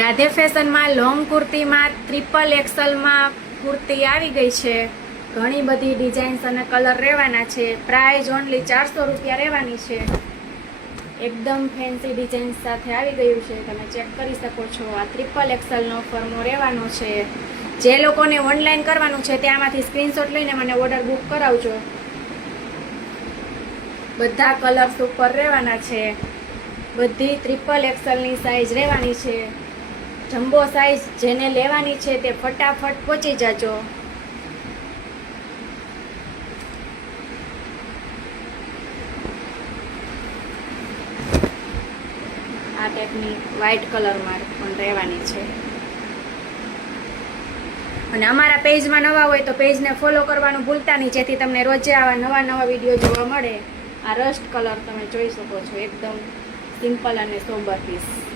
રાધે ફેશનમાં long કુર્તીમાં triple એક્સલમાં kurti આવી ગઈ છે. ઘણી બધી ડિઝાઇન્સ અને કલર રહેવાના છે. પ્રાઇસ ઓનલી 400 રૂપિયા રહેવાની છે. એકદમ ફેન્સી ડિઝાઇન સાથે આવી ગયું છે. તમે ચેક કરી શકો છો. આ ટ્રિપલ એક્સલનો ફોર્મો રહેવાનો છે. જે લોકોને ઓનલાઈન કરવાનું છે ત્યાંમાંથી સ્ક્રીનશોટ લઈને મને ઓર્ડર બુક કરાવજો. બધા કલર્સ ઉપર રહેવાના છે. બધી ટ્રિપલ એક્સલની સાઈઝ રહેવાની છે. જમ્બો સાઈઝ જેને લેવાની છે તે ફટાફટ પહોંચી જાજો. આ ટાઈપની વ્હાઇટ કલરમાં પણ રહેવાની છે. અને અમારા પેજમાં નવા હોય તો પેજને ફોલો કરવાનું ભૂલતા નહીં, જેથી તમને રોજે આવા નવા વિડીયો જોવા મળે. આ રસ્ટ કલર તમે જોઈ શકો છો, એકદમ સિમ્પલ અને સોબર પીસ.